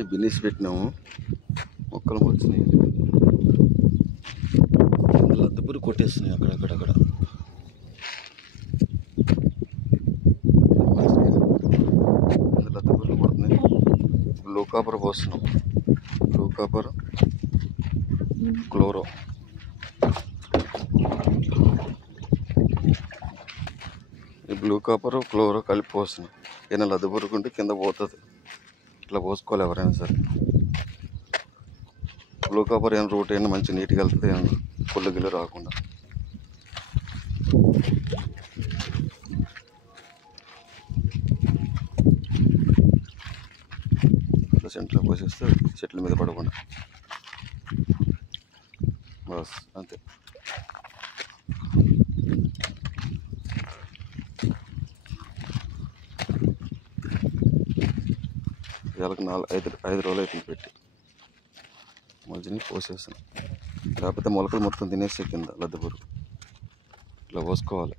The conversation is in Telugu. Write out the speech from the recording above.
ఈ బిన్నీస్ పెట్టినాము, మొక్కలు మొలిచినాయి. లద్దపురు కొట్టేస్తున్నాయి అక్కడక్కడక్కడ. లద్దపురులు కొడుతున్నాయి. బ్లూ కాపర్ పోస్తున్నాం. Blue copper, chloro. ఈ బ్లూ కాపర్ క్లోరో కలిపి పోస్తున్నాం. ఏదైనా లద్దపురుకుంటే కింద పోతుంది. ఇట్లా పోసుకోవాలి ఎవరైనా సరే. బ్లూ కాపర్ ఏమైనా రూట్ అయినా మంచి నీట్గా వెళ్తుంది, ఏమైనా పుల్లు గిల్లు రాకుండా. సెంట్లో పోసేస్తే చెట్ల మీద పడకుండా. బస్ అంతే. ఇవాళకి 5 రోజులు అవుతుంది పెట్టి. మధ్యని పోసేసాను, లేకపోతే మొలకలు మొత్తం తినేసే కింద లద్దపురు. ఇట్లా పోసుకోవాలి.